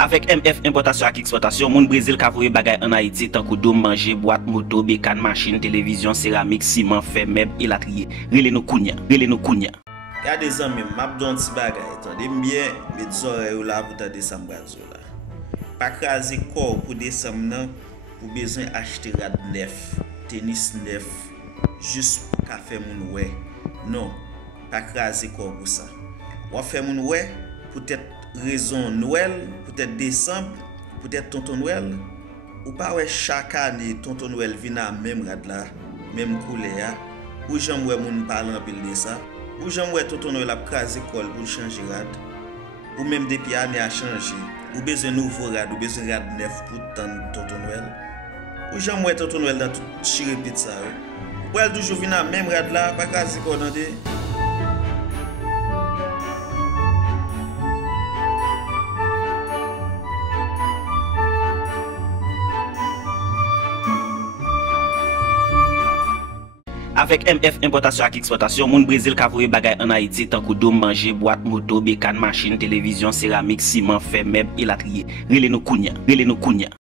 Avec MF importation ak exportation, moun Brésil ka voye bagay en Haïti tant que dom manger, boîte, moto, bécane, machine, télévision, céramique, ciment, fer, meuble, élatrier. Rele nou kounya. Gade zanmim, map don ti bagay, tande bien, met zore ou la pou ta desam brazo la. Pa kraze kor pou desam nan, pou besoin acheter rad neuf, tennis neuf, juste pour ka fè moun wè. Non, pa kraze kor pou ça. Ou fè moun wè, peut-être raison Noël, peut-être décembre, peut-être tonton Noël. Ou pas ouais chaque année tonton Noël vient à même rad là, même couleur. Ou j'aime ouais moun parler en pile de ça. Ou j'aime ouais tonton Noël a crasé col pour changer rad. Ou même depuis année a changé. Ou besoin nouveau rad, ou besoin rad neuf pour tendre tonton Noël. Ou j'aime ouais tonton Noël dans tout chire pizza. Ou elle toujours vient à même rad là, pas crasé col dans des. Avec MF importation ak exportation, moun Brésil ka voye bagay en Haïti tant que dom manger, boîte, moto, bécane, machine, télévision, céramique, ciment, fer, meuble, élatrier. Rele nou kounya.